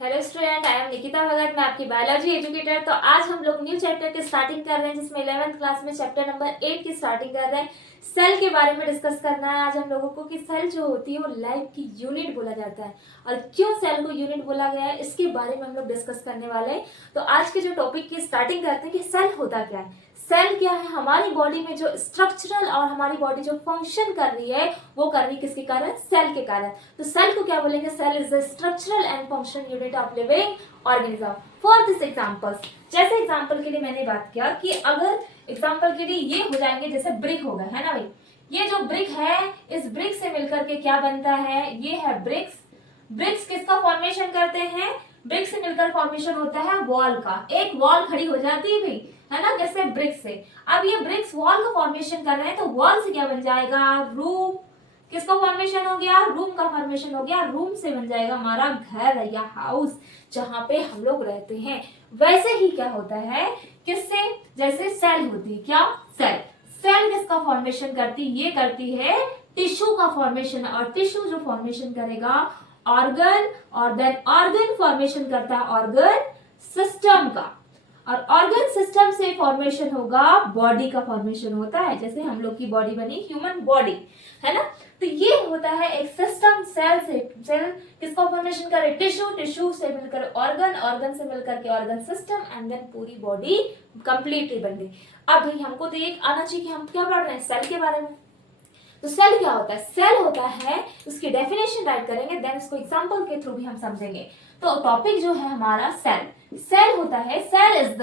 Hello student, I am Nikita Bhagat. मैं आपकी biology educator. तो आज हम लोग न्यू चैप्टर की स्टार्टिंग कर रहे हैं, जिसमें 11th क्लास में चैप्टर नंबर 8 की स्टार्टिंग कर रहे हैं। सेल के बारे में डिस्कस करना है आज हम लोगों को कि सेल जो होती है वो लाइफ की यूनिट बोला जाता है, और क्यों सेल को यूनिट बोला गया है इसके बारे में हम लोग डिस्कस करने वाले हैं। तो आज के जो टॉपिक की स्टार्टिंग करते हैं कि सेल होता क्या है। सेल क्या है? हमारी बॉडी में जो स्ट्रक्चरल और हमारी बॉडी जो फंक्शन कर रही है वो कर रही है किसके कारण? सेल के कारण। तो सेल को क्या बोलेंगे? Cell is the structural and function unit of living organism. For this examples, जैसे एग्जांपल के लिए मैंने बात किया कि अगर एग्जांपल के लिए ये हो जाएंगे, जैसे ब्रिक हो गया है ना भाई, ये जो ब्रिक है इस ब्रिक से मिलकर के क्या बनता है? ये है ब्रिक्स। ब्रिक्स किसका फॉर्मेशन करते हैं? ब्रिक से मिलकर फॉर्मेशन होता है वॉल का। एक वॉल खड़ी हो जाती है भाई, है ना, कैसे? ब्रिक्स से। अब ये ब्रिक्स वॉल का फॉर्मेशन कर रहे हैं तो वॉल से क्या बन जाएगा? रूम। किसका फॉर्मेशन हो गया? रूम का फॉर्मेशन हो गया। रूम से बन जाएगा हमारा घर या हाउस, जहां पे हम लोग रहते हैं। वैसे ही क्या होता है किससे? जैसे सेल होती है, क्या? सेल। सेल किसका फॉर्मेशन करती? ये करती है टिश्यू का फॉर्मेशन, और टिश्यू जो फॉर्मेशन करेगा ऑर्गन, और देन ऑर्गन फॉर्मेशन करता है ऑर्गन सिस्टम का, और ऑर्गन सिस्टम से फॉर्मेशन होगा बॉडी का फॉर्मेशन होता है। जैसे हम लोग की बॉडी बनी ह्यूमन बॉडी, है ना। तो ये होता है एक सिस्टम। सेल से सेल किसका फॉर्मेशन करे? टिश्यू। टिश्यू से मिलकर ऑर्गन, ऑर्गन से मिलकर के ऑर्गन सिस्टम, एंड देन पूरी बॉडी कंप्लीटली बन गई। अब भाई हमको तो एक आना चाहिए कि हम क्या पढ़ रहे हैं सेल के बारे में। तो सेल क्या होता है? सेल होता है, उसकी डेफिनेशन राइट करेंगे, देन उसको एग्जांपल के थ्रू भी हम समझेंगे। तो टॉपिक जो है हमारा सेल। सेल होता है, cell is the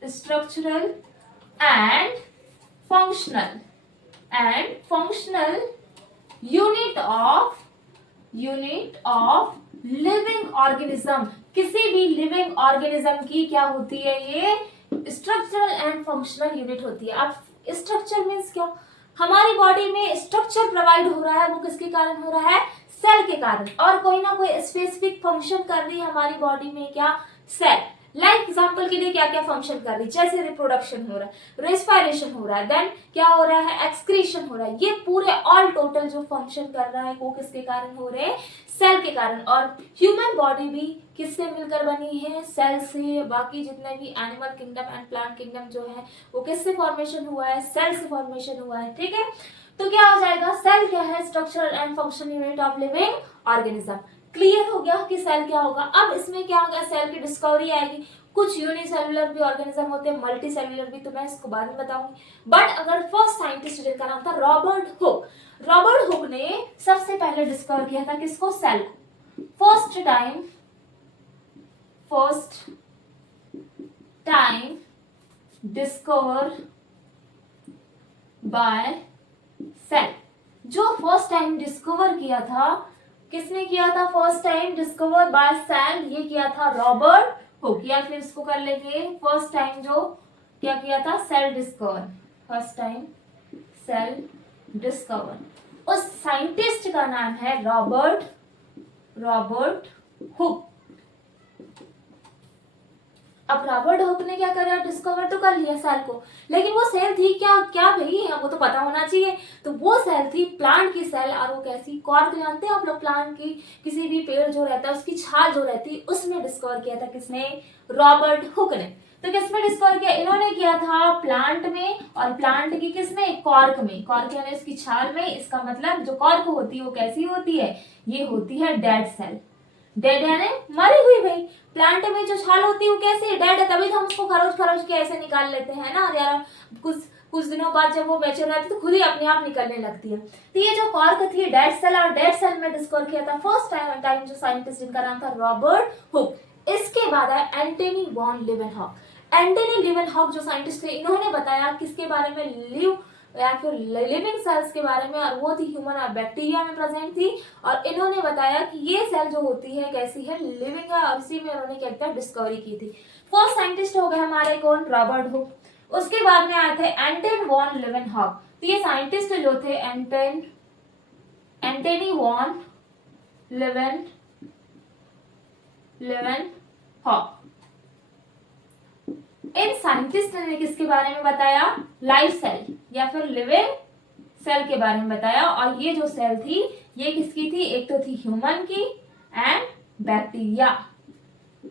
structural and functional unit of living organism. किसी भी लिविंग ऑर्गेनिज्म की क्या होती है? ये स्ट्रक्चरल एंड फंक्शनल यूनिट होती है। अब स्ट्रक्चर मीन्स क्या? हमारी बॉडी में स्ट्रक्चर प्रोवाइड हो रहा है, वो किसके कारण हो रहा है? सेल के कारण। और कोई ना कोई स्पेसिफिक फंक्शन कर रही है हमारी बॉडी में, क्या? सेल। लाइक एग्जांपल के लिए क्या क्या फंक्शन कर रही है? जैसे रिप्रोडक्शन हो रहा है, रेस्पिरेशन हो रहा है, देन क्या हो रहा है? एक्सक्रीशन हो रहा है। ये पूरे ऑल टोटल जो फंक्शन कर रहा है वो किसके कारण हो रहे हैं? सेल के कारण। और ह्यूमन बॉडी भी किससे मिलकर बनी है? सेल से। बाकी जितने भी animal kingdom and plant kingdom जो है वो किससे फॉर्मेशन हुआ है? सेल से फॉर्मेशन हुआ है। ठीक है, तो क्या हो जाएगा? सेल क्या है? Structural and function unit of living organism. Clear हो गया कि सेल क्या होगा। अब इसमें क्या होगा? सेल की डिस्कवरी आएगी। कुछ यूनिसेलुलर भी ऑर्गेनिज्म होते हैं, मल्टी सेलुलर भी, तो मैं इसको बाद में बताऊंगी। बट अगर फर्स्ट साइंटिस्ट जिनका नाम था रॉबर्ट हुक, रॉबर्ट हुक ने सबसे पहले डिस्कवर किया था किसको? सेल को। First time discover by cell. जो फर्स्ट टाइम डिस्कवर किया था, किसने किया था? First time discover by cell, ये किया था रॉबर्ट हुक। या फिर इसको कर लेंगे फर्स्ट टाइम जो क्या किया था? Cell discover. First time cell discover. उस साइंटिस्ट का नाम है रॉबर्ट हुक। अब रॉबर्ट हुक ने क्या करा? डिस्कवर तो कर लिया सेल को, लेकिन वो सेल थी क्या? क्या भाई, हमको तो पता होना चाहिए। तो वो सेल थी प्लांट की सेल। और वो कैसी? कॉर्क जानते हैं आप लोग? प्लांट की किसी भी पेड़ जो रहता है उसकी छाल जो रहती है, उसमें डिस्कवर किया था किसने? रॉबर्ट हुक ने। तो किसमें डिस्कवर किया? इन्होंने किया था प्लांट में, और प्लांट की किसमें? कॉर्क में। कॉर्क यानी उसकी छाल में। इसका मतलब जो कॉर्क होती है वो कैसी होती है? ये होती है डेड सेल। डेड यानी मरी हुई भाई। प्लांट में जो छाल होती है वो कैसे? डेड है, तभी तो हम उसको खरोच के ऐसे निकाल लेते हैं ना यार। कुछ दिनों बाद जब वो मैच्योर रहती है तो खुद ही अपने आप निकलने लगती है। तो ये जो कॉर्क थी डेड सेल, और डेड सेल में डिस्कवर किया था फर्स्ट टाइम जो साइंटिस्ट जिनका नाम था रॉबर्ट हुक। इसके बाद है Antony van Leeuwenhoek. Antony Leeuwenhoek जो साइंटिस्ट थे, इन्होंने बताया किसके बारे में? या फिर लिविंग सेल्स के बारे में, और वो थी ह्यूमन और बैक्टीरिया में प्रेजेंट थी। और इन्होंने बताया कि ये सेल जो होती है कैसी है? लिविंग है, और उसी में उन्होंने क्या किया? डिस्कवरी की थी। फर्स्ट साइंटिस्ट हो गए हमारे कौन? Robert Hooke. उसके बाद में आए थे एंटन वॉन लीवेनहॉक। तो ये साइंटिस्ट जो थे एंटनी वॉन लीवेनहॉक। इन साइंटिस्ट ने किसके बारे में बताया? लाइव सेल या फिर लिविंग सेल के बारे में बताया। और ये जो सेल थी ये किसकी थी, एक तो थी ह्यूमन की एंड बैक्टीरिया,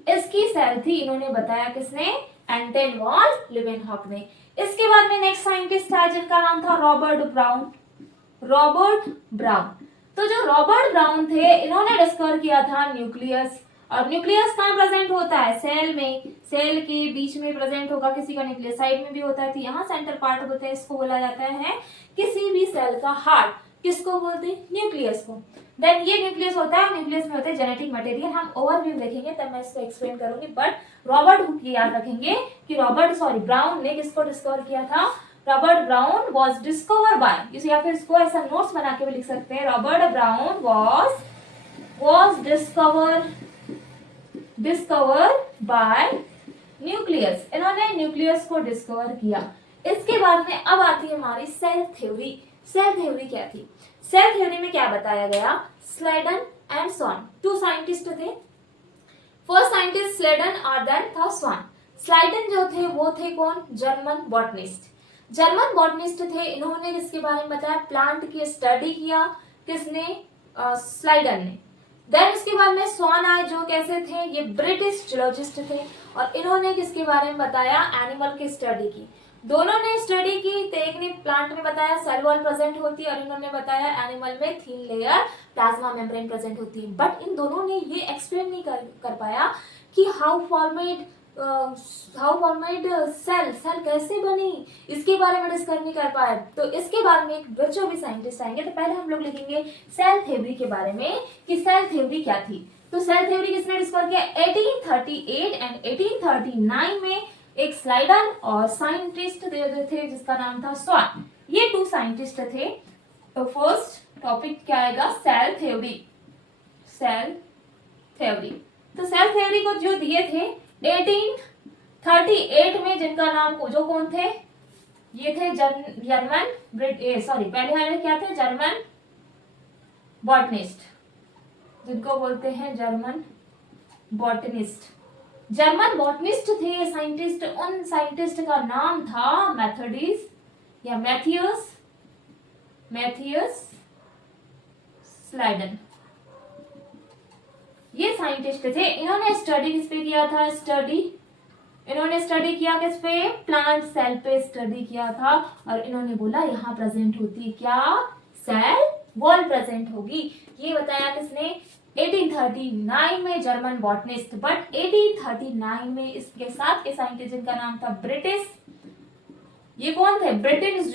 इसकी सेल थी, इन्होंने बताया किसने, एंटन वॉन लीवेनहॉक ने। इसके बाद में नेक्स्ट साइंटिस्ट आया जिनका नाम था रॉबर्ट ब्राउन। रॉबर्ट ब्राउन, तो जो रॉबर्ट ब्राउन थे इन्होंने डिस्कवर किया था न्यूक्लियस। और न्यूक्लियस कहाँ प्रेजेंट होता है, सेल में, सेल के बीच में प्रेजेंट होगा, किसी का न्यूक्लियस साइड में भी होता है, तो यहाँ सेंटर पार्ट होता है, इसको बोला जाता है किसी भी सेल का हार्ट। किसको बोलते हैं, न्यूक्लियस को। देन ये न्यूक्लियस होता है, न्यूक्लियस में होता है जेनेटिक मटेरियल, हम ओवरव्यू देखेंगे तब मैं इसको एक्सप्लेन करूंगी। बट रॉबर्ट की याद रखेंगे कि ब्राउन ने किसको डिस्कवर किया था, Robert brown was discover by, या फिर इसको ऐसा नोट्स बना के भी लिख सकते हैं, Robert brown was discover by nucleus, इन्होंने न्यूक्लियस को डिस्कवर किया। इसके बाद में अब आती है हमारी सेल थ्योरी। सेल थ्योरी क्या थी, सेल थ्योरी में क्या बताया गया, Schleiden and Schwann, two scientist थे। फर्स्ट साइंटिस्ट स्लाइडन और देन था स्वान। स्लाइडन जो थे वो थे कौन, जर्मन बॉटनिस्ट, जर्मन बॉटनिस्ट थे। इन्होंने किसके बारे में बताया, प्लांट की स्टडी किया, किसने, स्लाइडन ने। देन इसके बाद में स्वान आए, जो कैसे थे, ये ब्रिटिश जियोलॉजिस्ट थे, और इन्होंने किसके बारे में बताया, एनिमल की स्टडी की। दोनों ने स्टडी की, तो एक ने प्लांट में बताया सेल वॉल प्रेजेंट होती है, और इन्होंने बताया एनिमल में thin layer plasma membrane present होती है। बट इन दोनों ने ये एक्सप्लेन नहीं कर पाया कि हाउ फॉर्मेड सेल कैसे बनी, इसके बारे में डिस्कस नहीं कर पाए। तो इसके बाद में एक बच्चों भी साइंटिस्ट आएंगे, तो पहले हम लोग लिखेंगे सेल थ्योरी के बारे में कि सेल थ्योरी क्या थी। तो सेल थ्योरी किसने डिस्कवर किया, 1838 एंड 1839 में एक स्लाइडन और साइंटिस्ट थे जिसका नाम था स्वान, ये टू साइंटिस्ट थे। तो फर्स्ट टॉपिक क्या आएगा, सेल थ्योरी। सेल थ्योरी, तो सेल थ्योरी को जो दिए थे 1838 में, जिनका नाम जो कौन थे, ये थे जर्मन पहले क्या थे, जर्मन बॉटनिस्ट, जिनको बोलते हैं जर्मन बॉटनिस्ट। जर्मन बॉटनिस्ट थे ये साइंटिस्ट, उन साइंटिस्ट का नाम था मैथोडिस या मैथियस स्लाइडन, ये साइंटिस्ट थे। इन्होंने स्टडी किस पे किया था, इन्होंने स्टडी किया किस पे, प्लांट सेल पे स्टडी किया था, और इन्होंने बोला यहाँ प्रेजेंट होती क्या, सेल वॉल प्रेजेंट होगी। ये बताया किसने, 1839 में जर्मन बॉटनिस्ट। बट 1839 में इसके साथ के साइंटिस्ट जिनका नाम था ब्रिटिश, ये कौन थे, ब्रिटिश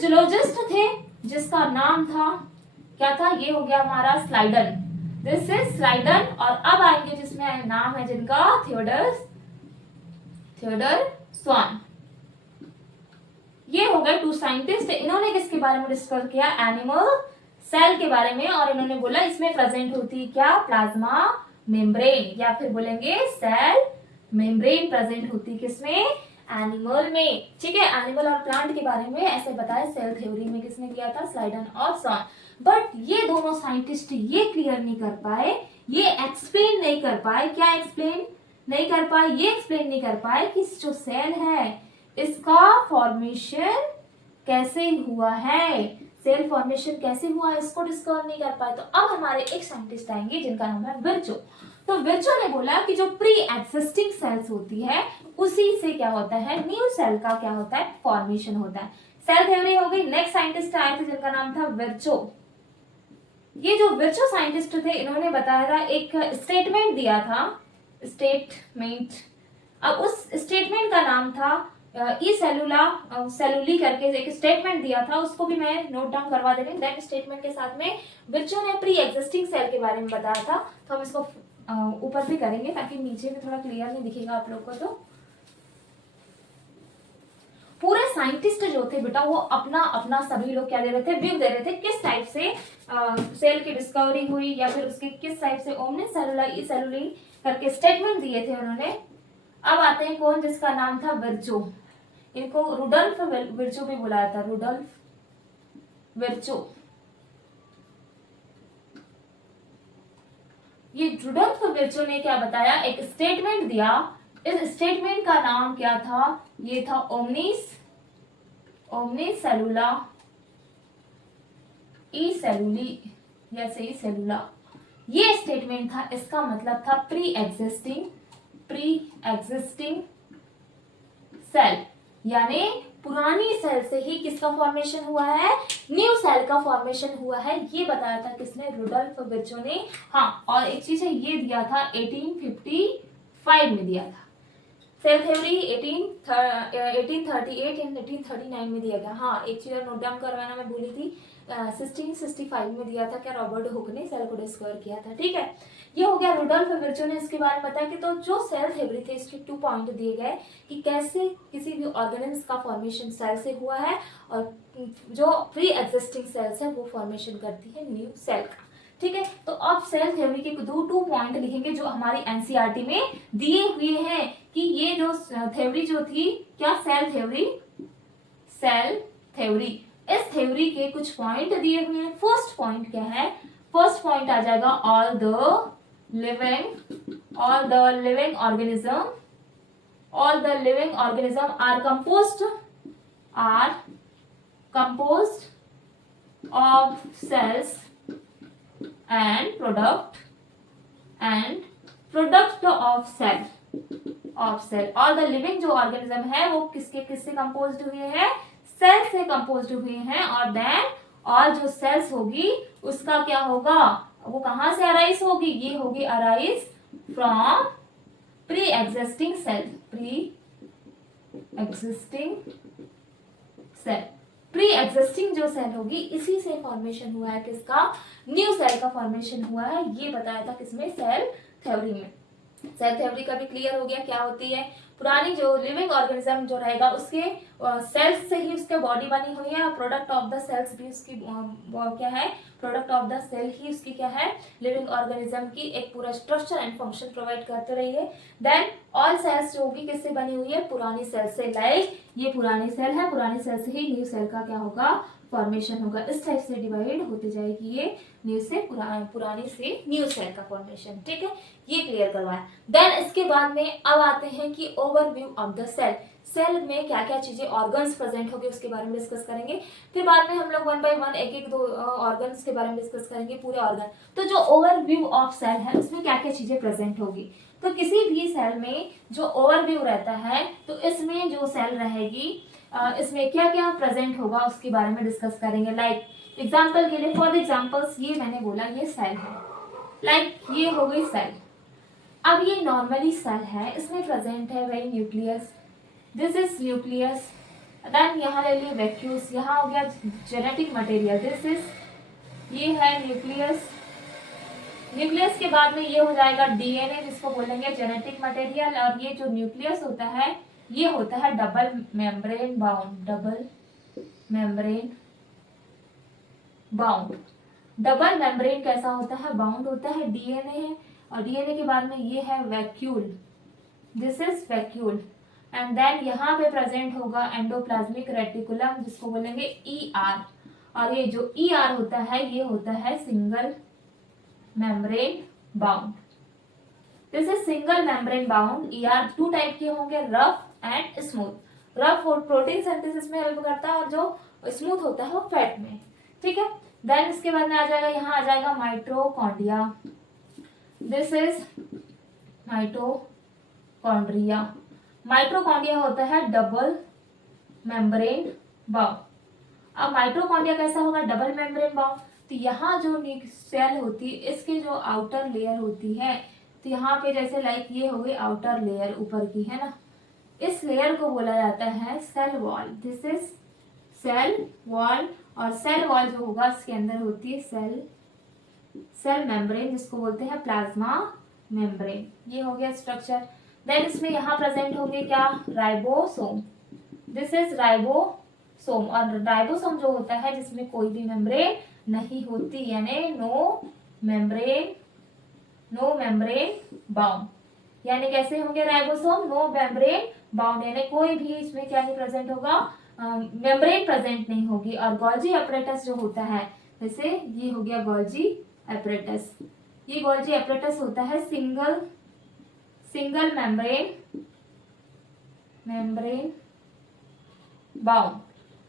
जियोलॉजिस्ट थे, जिसका नाम था क्या था, ये हो गया हमारा स्लाइडन, दिस इज स्लाइडन। और अब आएंगे जिसमें नाम है जिनका थियोडर स्वान, ये हो गए टू साइंटिस्ट। इन्होंने किसके बारे में डिस्कस किया, एनिमल सेल के बारे में, और इन्होंने बोला इसमें प्रेजेंट होती क्या, प्लाज्मा मेम्ब्रेन, या फिर बोलेंगे सेल मेम्ब्रेन प्रेजेंट होती किसमें, एनिमल में। ठीक है, एनिमल और प्लांट के बारे में ऐसे बताया सेल थ्योरी में किसने किया था, स्लाइडन और स्वान। बट ये दोनों साइंटिस्ट ये क्लियर नहीं कर पाए, ये एक्सप्लेन नहीं कर पाए, क्या एक्सप्लेन नहीं कर पाए, ये एक्सप्लेन नहीं कर पाए कि जो सेल है इसका फॉर्मेशन कैसे हुआ है, सेल फॉर्मेशन कैसे हुआ है, इसको डिस्कवर नहीं कर पाए। तो अब हमारे एक साइंटिस्ट आएंगे जिनका नाम है विर्चो। तो विर्चो ने बोला कि जो प्री एक्सिस्टिंग सेल्स होती है उसी से क्या होता है, न्यू सेल का क्या होता है, फॉर्मेशन होता है। सेल थ्योरी हो गई। नेक्स्ट साइंटिस्ट आए थे जिनका नाम था विर्चो। ये जो विर्चो साइंटिस्ट थे इन्होंने बताया था, एक स्टेटमेंट दिया था, स्टेटमेंट, अब उस स्टेटमेंट का नाम था सेलुली करके एक स्टेटमेंट दिया था, उसको भी मैं नोट डाउन करवा दे रही हूँ। दैट स्टेटमेंट के साथ में विर्चो ने प्री एग्जिस्टिंग सेल के बारे में बताया था, तो हम इसको ऊपर भी करेंगे ताकि नीचे में थोड़ा क्लियर नहीं दिखेगा आप लोग को। तो पूरे साइंटिस्ट जो थे बेटा वो अपना अपना सभी लोग क्या दे रहे थे, व्यू दे रहे थे, किस टाइप से सेल की डिस्कवरी हुई, या फिर उसके किस टाइप से ओमनी सेलुली करके स्टेटमेंट दिए थे उन्होंने। अब आते हैं कौन, जिसका नाम था विर्चो, इनको रुडोल्फ विर्चो भी बुलाया था, रुडोल्फ विर्चो। ये रुडोल्फ विर्चो ने क्या बताया, एक स्टेटमेंट दिया, इस स्टेटमेंट का नाम क्या था, ये था ओमनिस ओमनी सेलुला, ई सेलुली या ई सेलुला, ये स्टेटमेंट था। इसका मतलब था प्री एग्जिस्टिंग सेल, यानी पुरानी सेल से ही किसका फॉर्मेशन हुआ है, न्यू सेल का फॉर्मेशन हुआ है। ये बताया था किसने, रुडोल्फ विर्चो ने। हाँ, और एक चीज है, ये दिया था 1855 में दिया था। सेल थ्योरी 1838 एंड 1839 में दिया गया। हाँ, एक चीज नोट डाउन करवाना मैं भूली थी, 1665 में दिया था, क्या रॉबर्ट हुक ने सेल को डिस्कवर किया था। ठीक है, ये हो गया रुडोल्फ विर्चो ने इसके बारे में बताया कि तो जो सेल थ्योरी थे इसके 2 पॉइंट दिए गए कि कैसे किसी भी ऑर्गेनिज्म का फॉर्मेशन सेल से हुआ है और जो प्री एग्जिस्टिंग सेल्स है वो फॉर्मेशन करती है न्यू सेल का। ठीक है, तो अब सेल थ्योरी के 2 पॉइंट लिखेंगे जो हमारी एनसीईआरटी में दिए हुए हैं कि ये जो थ्योरी जो थी, क्या सेल थ्योरी, इस थ्योरी के कुछ पॉइंट दिए हुए हैं। फर्स्ट पॉइंट क्या है, फर्स्ट पॉइंट आ जाएगा all the living organism are composed of cells and product of cell। और द लिविंग जो ऑर्गेनिज्म है वो किससे कंपोज्ड हुए हैं, सेल से कंपोज्ड हुए हैं। और देन और जो सेल्स होगी उसका क्या होगा, वो कहां से अराइज होगी, ये होगी अराइज फ्रॉम प्री एग्जिस्टिंग जो सेल होगी इसी से फॉर्मेशन हुआ है किसका, न्यू सेल का फॉर्मेशन हुआ है। ये बताया था किसमें, सेल थ्योरी में। सेल थ्योरी का भी क्लियर हो गया क्या होती है। पुरानी जो लिविंग ऑर्गेनिज्म जो रहेगा उसके सेल्स से ही उसके बॉडी बनी हुई है और प्रोडक्ट ऑफ द सेल्स भी उसकी क्या है, प्रोडक्ट ऑफ द सेल ही उसकी क्या है, लिविंग ऑर्गेनिज्म की एक पूरा स्ट्रक्चर एंड फंक्शन प्रोवाइड करते रही है। देन ऑल सेल्स जो होगी किससे बनी हुई है, पुरानी सेल से। लाइक ये पुरानी सेल है, पुरानी सेल से ही न्यू सेल का क्या होगा, फॉर्मेशन होगा। इस टाइप से डिवाइड होती जाएगी ये न्यू से पुरानी से न्यू सेल का फॉर्मेशन। ठीक है, ये क्लियर करवाया। देन इसके बाद में अब आते हैं कि overview of the cell. Cell में क्या क्या चीजें ऑर्गन्स प्रेजेंट होंगे उसके बारे में डिस्कस करेंगे। फिर बाद में हम लोग 1 बाय 1 एक 2 ऑर्गन्स के बारे में डिस्कस करेंगे, पूरे ऑर्गन। तो जो ओवरव्यू ऑफ सेल है उसमें क्या क्या चीजें प्रेजेंट होगी। तो किसी भी सेल में जो ओवरव्यू रहता है तो इसमें जो सेल रहेगी इसमें क्या क्या प्रेजेंट होगा उसके बारे में डिस्कस करेंगे। लाइक एग्जाम्पल के लिए, फॉर एग्जाम्पल्स ये मैंने बोला ये सेल है, लाइक ये हो गई सेल। अब ये नॉर्मली सेल है, इसमें प्रेजेंट है वही nucleus, this is nucleus. Then यहाँ ले लिए वैक्यूल्स, यहाँ हो गया जेनेटिक मटेरियल, दिस इज ये है न्यूक्लियस। न्यूक्लियस के बाद में ये हो जाएगा डीएनए जिसको बोलेंगे जेनेटिक मटेरियल। और ये जो न्यूक्लियस होता है ये होता है double membrane bound. Double membrane कैसा होता है, बाउंड होता है, डीएनए है। और डीएनए के बाद में ये है vacuole, this is vacuole. And then यहाँ पे प्रेजेंट होगा एंडोप्लाज्मिक रेटिकुलम जिसको बोलेंगे ईआर। और ये जो ईआर होता है ये होता है single membrane bound, this is single membrane bound. ER 2 type के होंगे, rough and smooth. Rough protein synthesis में हेल्प करता है और जो स्मूथ होता है वो फैट में। ठीक है, देन इसके बाद में आ जाएगा, यहाँ आ जाएगा mitochondria, this is mitochondria. Mitochondria होता है डबल मेम्ब्रेन बाउंड। अब माइटोकॉन्ड्रिया कैसा होगा, डबल मेम्ब्रेन बाउंड। तो यहाँ जो सेल होती है इसके जो आउटर लेयर होती है, तो यहाँ पे जैसे लाइक ये हो गई आउटर लेयर ऊपर की है ना, इस लेयर को बोला जाता है cell wall, this is cell wall. और सेल वॉल जो होगा इसके अंदर होती है सेल मेम्ब्रेन जिसको बोलते हैं प्लाज्मा मेम्ब्रेन। ये हो गया स्ट्रक्चर। देन इसमें यहाँ प्रेजेंट होंगे क्या, राइबोसोम, दिस इज राइबोसोम। और राइबोसोम जो होता है जिसमें कोई भी मेम्ब्रेन नहीं होती, यानी नो मेम्ब्रेन बाउंड। यानी कैसे होंगे राइबोसोम, नो मेम्ब्रेन बाउंड, यानी कोई भी इसमें क्या नहीं प्रेजेंट होगा, मेम्ब्रेन प्रेजेंट नहीं होगी। और गोल्जी एपरेटस जो होता है, जैसे ये हो गया गोल्जी एपरेटस। ये गोल्जी एपरेटस होता है सिंगल मेम्ब्रेन बाउंड।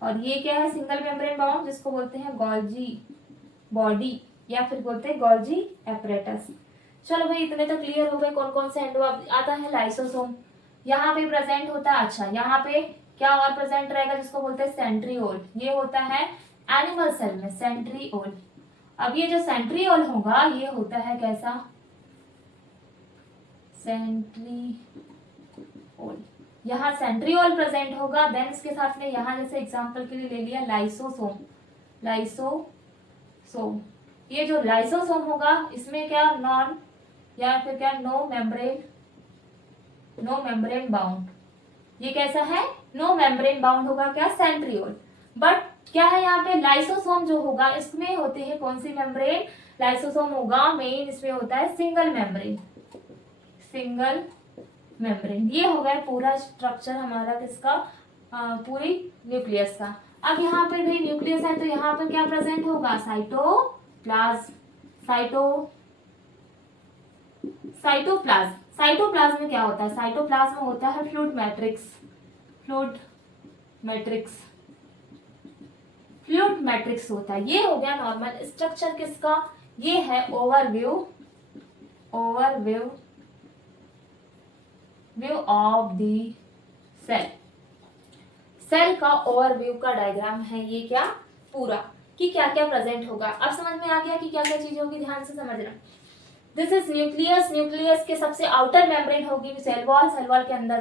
और ये क्या है, सिंगल मेम्ब्रेन बाउंड, जिसको बोलते हैं गोल्जी बॉडी या फिर बोलते हैं गोल्जी एपरेटस। चलो भाई, इतने तो क्लियर हो गए कौन कौन से एंडो। अब आता है लाइसोसोम, यहाँ पे प्रेजेंट होता है। अच्छा, यहाँ पे क्या और प्रेजेंट रहेगा, जिसको बोलते हैं सेंट्रियोल। ये होता है एनिमल सेल में सेंट्रियोल। अब ये जो सेंट्रियोल होगा ये होता है कैसा, सेंट्रियोल। यहाँ सेंट्रियोल प्रेजेंट होगा। देन इसके साथ में यहाँ जैसे एग्जांपल के लिए ले लिया लाइसोसोम, लाइसोसोम। ये जो लाइसोसोम होगा इसमें क्या नॉन या फिर क्या नो मेम्ब्रेन बाउंड। ये कैसा है, नो मेम्ब्रेन बाउंड होगा क्या, सेंट्रियोल। बट क्या है यहाँ पे लाइसोसोम जो होगा इसमें होते हैं कौन सी मेम्ब्रेन, लाइसोसोम होगा मेन, इसमें होता है सिंगल मेम्ब्रेन। ये हो गया पूरा स्ट्रक्चर हमारा किसका, पूरी न्यूक्लियस का। अब यहाँ पे भाई न्यूक्लियस है तो यहाँ पे क्या प्रेजेंट होगा, साइटोप्लाज्म में क्या होता है, साइटोप्लाज्म में होता है फ्लूइड मैट्रिक्स होता है। ये हो गया नॉर्मल स्ट्रक्चर किसका, ये है ओवरव्यू ऑफ द सेल का ओवरव्यू का डायग्राम है ये क्या पूरा, कि क्या क्या प्रेजेंट होगा। अब समझ में आ गया कि क्या क्या चीजें होगी, ध्यान से समझना। दिस इज न्यूक्लियस के सबसे आउटर मेम्ब्रेन होगी सेल वॉल के अंदर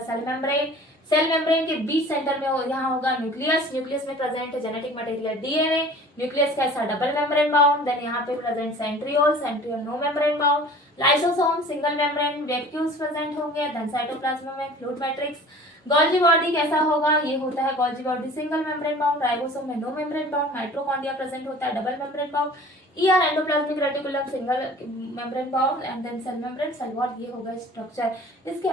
सेल मेम्ब्रेन के बीच सेंटर में यहाँ होगा न्यूक्लियस में प्रेजेंट है जेनेटिक मटेरियल डीएनए। न्यूक्लियस कैसा, डबल मेम्ब्रेन बाउंड। देन यहाँ पे present centriole no membrane bound. Lysosome single membrane vacuoles present होंगे। देन साइटोप्लाज्म में फ्लूइड मैट्रिक्स। गोल्जी बॉडी कैसा होगा, ये होता है Golgi body single membrane bound. Ribosome में no membrane bound. Mitochondria present होता है double membrane bound. ER endoplasmic reticulum single membrane bound and then cell membrane cell wall. ये होगा स्ट्रक्चर। इसके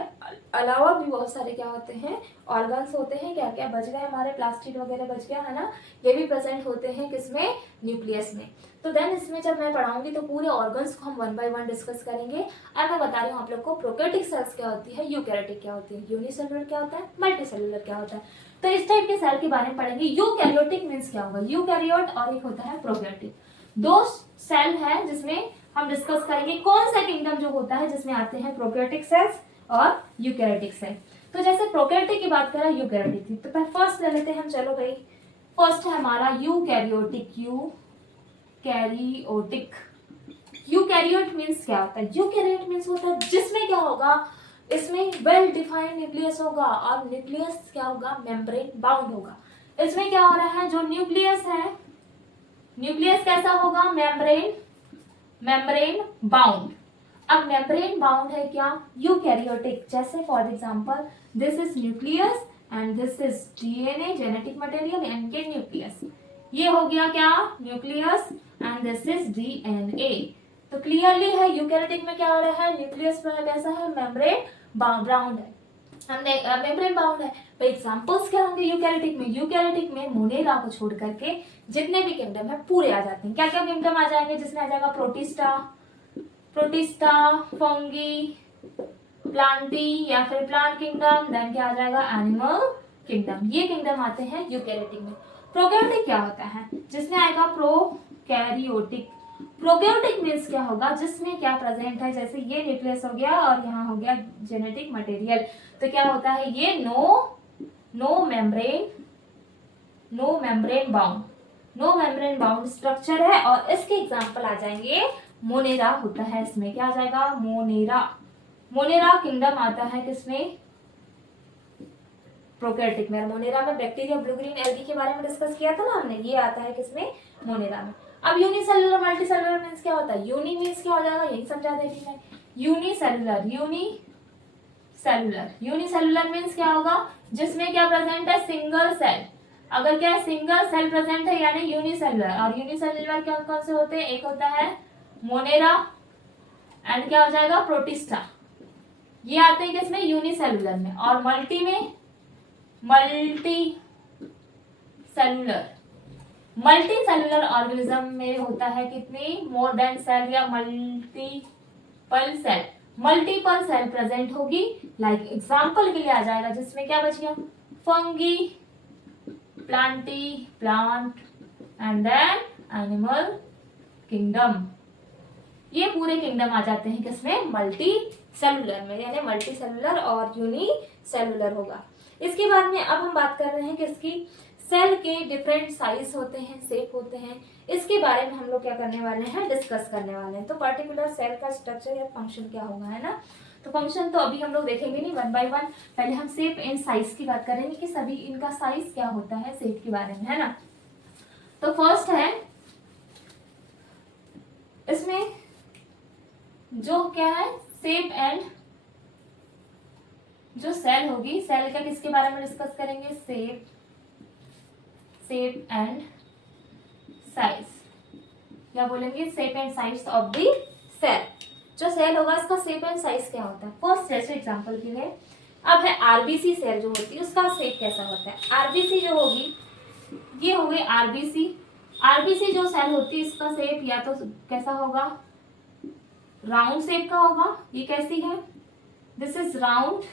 अलावा भी बहुत सारे क्या होते हैं, ऑर्गन्स होते हैं। क्या क्या बच गए हमारे, प्लास्टिड वगैरह बच गया है ना, ये भी प्रेजेंट होते हैं किसमें, न्यूक्लियस में। तो देन इसमें जब मैं पढ़ाऊंगी तो पूरे ऑर्गन्स को हम 1 by 1 डिस्कस करेंगे। अब मैं बता रही हूँ आप लोग को प्रोकैरियोटिक सेल्स क्या होती है, यूकैरियोटिक क्या होती है, यूनिसेलुलर क्या होता है, मल्टीसेलुलर क्या होता है। तो इस टाइप के सेल के बारे में पढ़ेंगे। यूकैरियोटिक मीन्स क्या होगा, यूकैरियोट और एक होता है प्रोकैरियोटिक। दो सेल है जिसमें हम डिस्कस करेंगे कौन सा किंगडम जो होता है जिसमें आते हैं प्रोकैरियोटिक सेल्स और यूकैरियोटिक सेल। तो जैसे प्रोकैरियोटिक की बात करें यूकैरियोटिक की, तो फर्स्ट ले लेते हैं हम। चलो भाई, फर्स्ट है हमारा यूकैरियोटिक यूकैरियोट मीन्स क्या होता है, यूकैरियोट मीन्स होता है जिसमें क्या होगा, इसमें वेल डिफाइंड न्यूक्लियस होगा और न्यूक्लियस क्या होगा, मेम्ब्रेन बाउंड होगा। इसमें क्या हो रहा है, जो न्यूक्लियस है, न्यूक्लियस कैसा होगा, मेम्ब्रेन बाउंड। अब मेम्ब्रेन बाउंड है क्या, यूकैरियोटिक। जैसे for example this is nucleus and this is DNA genetic material and के न्यूक्लियस। ये हो गया क्या, nucleus and this is DNA. तो क्लियरली है यूकैरियोटिक में क्या हो रहा है, न्यूक्लियस में कैसा है, मेम्ब्रेन बाउंड है, हमने मेम्ब्रेन बाउंड है। तो एग्जांपल्स क्या होंगे यूकैरियोटिक में मोनेरा को छोड़ करके जितने भी किंगडम है पूरे आ जाते हैं। क्या क्या किंगडम आ जाएंगे, जिसमें आ जाएगा प्रोटिस्टा, फंगी, प्लांटी या फिर प्लांट किंगडम। देन क्या आ जाएगा, एनिमल किंगडम। ये किंगडम आते हैं यूकैरियोटिक में। प्रोकैरियोटिक क्या होता है, जिसमें आएगा प्रोकैरियोटिक मीन्स क्या होगा, जिसमें क्या प्रेजेंट है, जैसे ये न्यूक्लियस हो गया और यहाँ हो गया जेनेटिक मटेरियल। तो क्या होता है, ये नो मेम्ब्रेन बाउंड स्ट्रक्चर है। और इसके एग्जांपल आ जाएंगे, मोनेरा होता है, इसमें क्या आ जाएगा, मोनेरा किंगडम आता है किसमें, प्रोकैरियोटिक में। मोनेरा में बैक्टीरिया, ब्लू ग्रीन एल्गी के बारे में डिस्कस किया था ना हमने, ये आता है किसमें, मोनेरा में। अब यूनिसेलुलर मल्टीसेलुलर मींस क्या होता है, यूनी मींस क्या हो जाएगा, यही समझा देती मैं। यूनिसेलुलर मींस क्या होगा, जिसमें क्या प्रेजेंट है, सिंगल सेल। अगर क्या सिंगल सेल प्रेजेंट है यानी यूनिसेलुलर। और यूनिसेलुलर कौन कौन से होते हैं, एक होता है मोनेरा एंड क्या हो जाएगा, प्रोटिस्टा। ये आते हैं किसमें, यूनिसेलुलर में। और मल्टीसेलुलर ऑर्गेनिज्म में होता है कितनी, मोर देन सेल या मल्टीपल सेल प्रेजेंट होगी। लाइक एग्जांपल के लिए आ जाएगा, जिसमें क्या बच गया, fungi, plantae plant and then animal kingdom. ये पूरे किंगडम आ जाते हैं किसमें, मल्टी सेलुलर में, यानी मल्टी सेलुलर और यूनिसेलुलर होगा। इसके बाद में अब हम बात कर रहे हैं कि इसकी सेल के डिफरेंट साइज होते हैं, शेप होते हैं, इसके बारे में हम लोग क्या करने वाले हैं, डिस्कस करने वाले हैं। तो पर्टिकुलर सेल का स्ट्रक्चर या फंक्शन क्या होगा, है ना। तो फंक्शन तो अभी हम लोग देखेंगे नहीं, वन बाय वन। पहले हम शेप एंड साइज की बात करेंगे कि सभी इनका साइज क्या होता है शेप के बारे में, है ना। तो फर्स्ट है इसमें जो क्या है शेप एंड, जो सेल होगी, सेल का किसके बारे में डिस्कस करेंगे, शेप एंड साइज, क्या बोलेंगे, shape and size of the cell. जो सेल होगा इसका शेप एंड साइज क्या होता है। फर्स्ट जैसे एग्जांपल के लिए अब है आरबीसी सेल जो होती है उसका शेप कैसा होता है। आरबीसी जो होगी, ये हो गई आरबीसी। आरबीसी जो सेल होती है इसका शेप या तो कैसा होगा, राउंड शेप का होगा। ये कैसी है, दिस इज राउंड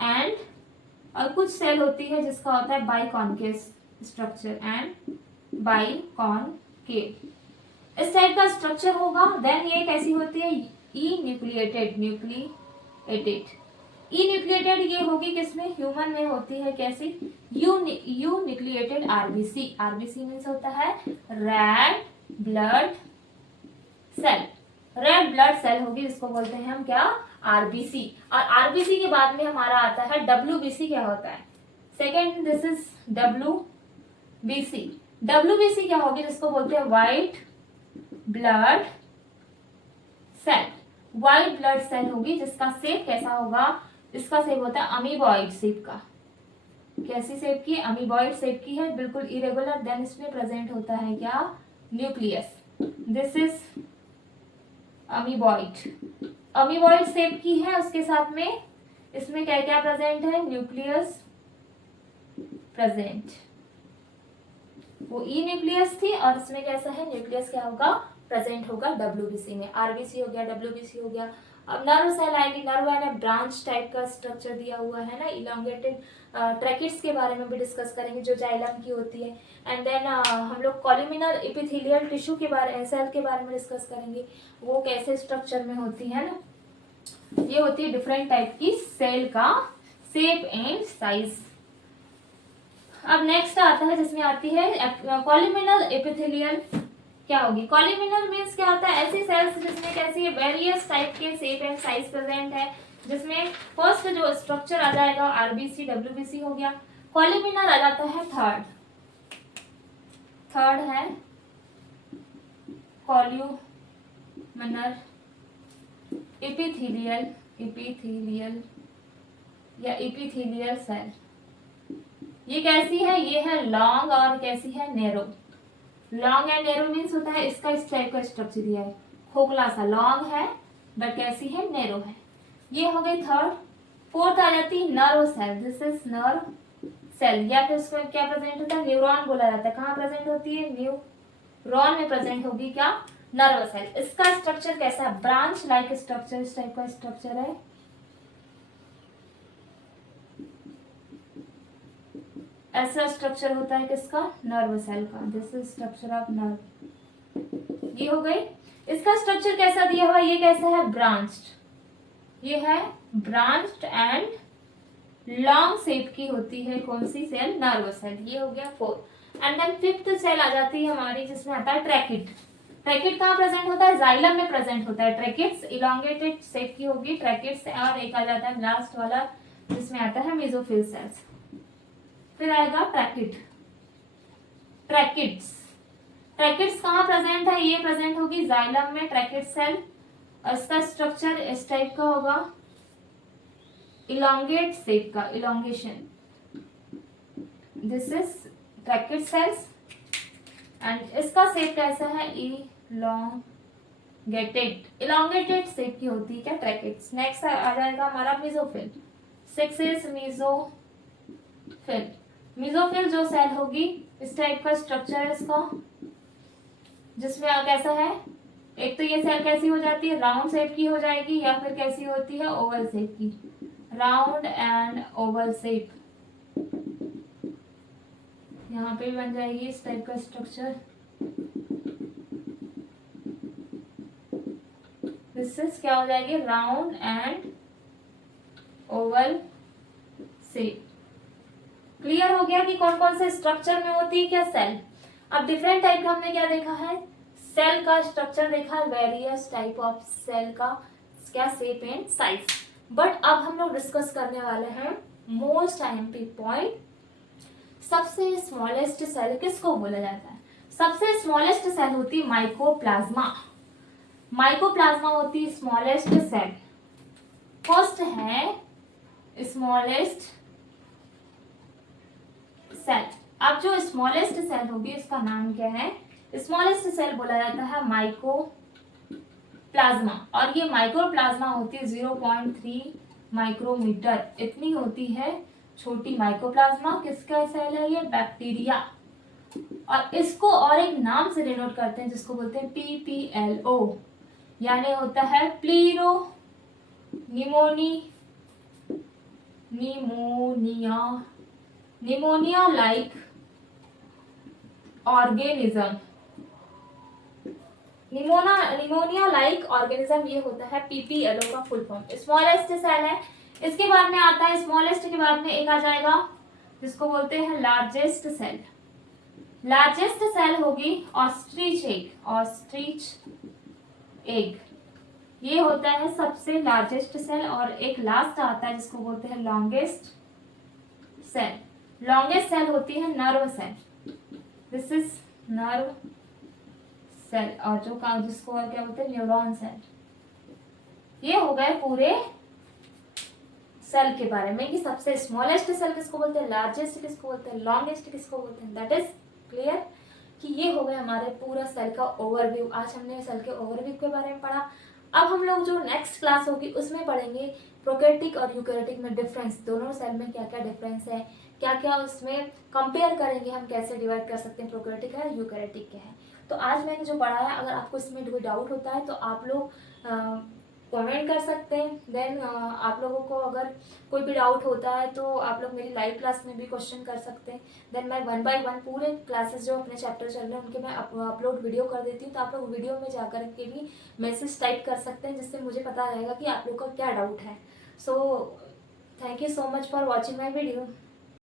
एंड, और कुछ सेल होती है जिसका होता है बाइकॉन्केव स्ट्रक्चर एंड बाइकॉन्केव, इस टाइप का स्ट्रक्चर होगा। देन ये कैसी होती है, ई न्यूक्लिएटेड, ई न्यूक्लिएटेड ये होगी किसमें, ह्यूमन में होती है कैसी, enucleated RBC. RBC means होता है red blood cell, red blood cell होगी जिसको बोलते हैं हम क्या, आरबीसी। और आरबीसी के बाद में हमारा आता है डब्ल्यूबीसी, क्या होता है second, this is WBC. WBC क्या होगी, जिसको बोलते हैं white blood cell. White blood cell होगी जिसका शेप कैसा होगा, इसका शेप होता है अमीबॉइड शेप का। कैसी शेप की, अमीबॉइड शेप की है, बिल्कुल इरेगुलर। देन इसमें प्रेजेंट होता है क्या, nucleus, this is amoeboid, amoeboid shape की है। उसके साथ में इसमें क्या क्या प्रेजेंट है, न्यूक्लियस प्रेजेंट। वो ई न्यूक्लियस थी और इसमें कैसा है, न्यूक्लियस क्या होगा, प्रेजेंट होगा डब्ल्यूबीसी में। आरबीसी हो गया, डब्ल्यूबीसी हो गया। अब नर्व सेल आएगी, नर्व है ना ब्रांच टाइप का स्ट्रक्चर दिया हुआ है ना, इलोंगेटेड। ट्रैकिट्स के बारे में भी डिस्कस करेंगे जो जाइलम की होती है। एंड देन हम लोग कॉलिमिनल एपिथेलियल टिश्यू के बारे, सेल के बारे में डिस्कस करेंगे, वो कैसे स्ट्रक्चर में होती है ना। ये होती है डिफरेंट टाइप की सेल का शेप एंड साइज। अब नेक्स्ट आता है जिसमें आती है कॉलिमिनल एपिथेलियल, क्या होगी, कॉलिमिनल मीन्स क्या होता है, ऐसी सेल्स जिसमें कैसी है, वेरियस टाइप के शेप एंड साइज प्रेजेंट है, जिसमें फर्स्ट जो स्ट्रक्चर आ जाएगा आरबीसी डब्ल्यूबीसी हो गया। कॉलिमिनल आ जाता है थर्ड है कॉल्यूमिनल एपिथेलियल या एपिथेलियल सेल। ये कैसी है, ये है लॉन्ग और कैसी है, narrow. Long and narrow means होता है इसका इस टाइप का स्ट्रक्चर दिया है, खोखला सा, लॉन्ग है बट कैसी है, नैरो है। ये हो गई थर्ड। फोर्थ आ जाती है nerve cell, this is nerve cell, या फिर उसमें क्या प्रेजेंट होता है, न्यूरॉन बोला जाता है। कहाँ प्रेजेंट होती है, न्यूरॉन में प्रेजेंट होगी क्या, नर्व सेल। इसका स्ट्रक्चर कैसा है, ब्रांच लाइक स्ट्रक्चर, इस टाइप का स्ट्रक्चर है। ऐसा स्ट्रक्चर होता है किसका, नर्व सेल का, this is structure of nerve. ये हो गई। इसका स्ट्रक्चर कैसा दिया हुआ, ये कैसा है, ब्रांच्ड, ये है ब्रांच्ड एंड लॉन्ग शेप की होती है कौन सी सेल, नर्व सेल। ये हो गया fourth. And then fifth cell आ जाती है हमारी जिसमें आता है ट्रैकिट। ट्रैकिट कहाँ प्रेजेंट होता है, जाइलम में प्रेजेंट होता है। ट्रैकिट्स इलोंगेटेड शेप की होगी ट्रैकिट्स, और एक आ जाता है लास्ट वाला जिसमें आता है मेसोफिल सेल्स। फिर आएगा ट्रैकिट्स कहाँ प्रेजेंट है, ये प्रेजेंट होगी जाइलम में ट्रैकिट सेल। इसका स्ट्रक्चर इस टाइप का होगा, इलोंगेट शेप का, elongation, this is tracheid cells. And इसका शेप कैसा है, इलोंगेटेड शेप की होती है क्या, ट्रैकिट्स। नेक्स्ट आ जाएगा हमारा मेसोफिल, 6 इज मेसोफिल जो सेल होगी इस टाइप का स्ट्रक्चर है इसका, जिसमें कैसा है, एक तो ये सेल कैसी हो जाती है, राउंड शेप की हो जाएगी, या फिर कैसी होती है, ओवल शेप की, राउंड एंड ओवल शेप। यहाँ पे भी बन जाएगी इस टाइप का स्ट्रक्चर। दिस इज क्या हो जाएगी, round and Oval shape. Clear हो गया कि कौन कौन से स्ट्रक्चर में होती है क्या सेल। अब डिफरेंट टाइप का हमने क्या देखा है, सेल का स्ट्रक्चर देखा है, वेरियस टाइप ऑफ सेल का क्या शेप एंड साइज। बट अब हम लोग डिस्कस करने वाले हैं मोस्ट आईएमपी पॉइंट, सबसे स्मॉलेस्ट सेल किसको बोला जाता है। सबसे स्मॉलेस्ट सेल होती है माइकोप्लाज्मा। माइकोप्लाज्मा होती है स्मॉलेस्ट सेल। फर्स्ट है स्मॉलेस्ट सेल। अब जो स्मॉलेस्ट सेल होगी इसका नाम क्या है, स्मॉलेस्ट सेल बोला जाता है माइकोप्लाज्मा। और ये माइक्रोप्लाज्मा होती है 0.3 माइक्रोमीटर इतनी होती है छोटी माइक्रोप्लाज्मा। किसका सेल है ये, बैक्टीरिया। और इसको और एक नाम से डिनोट करते हैं जिसको बोलते हैं PPLO, यानी होता है pleuro pneumonia like organism. Pneumonia like organism ये होता है PPLO का फुल फॉर्म। स्मॉलेस्ट सेल है। इसके बाद में आता है, स्मॉलेस्ट के बाद में एक आ जाएगा जिसको बोलते हैं लार्जेस्ट सेल। लार्जेस्ट सेल होगी ऑस्ट्रिच एग। ये होता है सबसे लार्जेस्ट सेल। और एक लास्ट आता है जिसको बोलते हैं लॉन्गेस्ट सेल। लॉन्गेस्ट सेल होती है nerve cell. This is nerve cell. और जो का जिसको और क्या बोलते हैं न्यूरॉन सेल। ये हो गए पूरे सेल के बारे में कि सबसे स्मॉलेस्ट सेल किसको बोलते हैं, लार्जेस्ट किसको बोलते हैं, लॉन्गेस्ट किसको बोलते हैं। दैट इज क्लियर कि ये हो गए हमारे पूरा सेल का ओवरव्यू। आज हमने सेल के ओवरव्यू के बारे में पढ़ा। अब हम लोग जो नेक्स्ट क्लास होगी उसमें पढ़ेंगे प्रोकैरियोटिक और यूकैरियोटिक में डिफरेंस, दोनों सेल में क्या क्या डिफरेंस है, क्या क्या उसमें कंपेयर करेंगे हम, कैसे डिवाइड कर सकते हैं प्रोकैरियोटिक है यूकैरियोटिक क्या है। तो आज मैंने जो पढ़ाया, अगर आपको इसमें कोई डाउट होता है तो आप लोग कमेंट कर सकते हैं। देन आप लोगों को अगर कोई भी डाउट होता है तो आप लोग मेरी लाइव क्लास में भी क्वेश्चन कर सकते हैं। देन मैं 1 बाय 1 पूरे क्लासेस जो अपने चैप्टर चल रहे हैं उनके मैं अपलोड वीडियो कर देती हूँ। तो आप लोग वीडियो में जाकर के भी मैसेज टाइप कर सकते हैं जिससे मुझे पता रहेगा कि आप लोग का क्या डाउट है। So thank you so much for watching my video.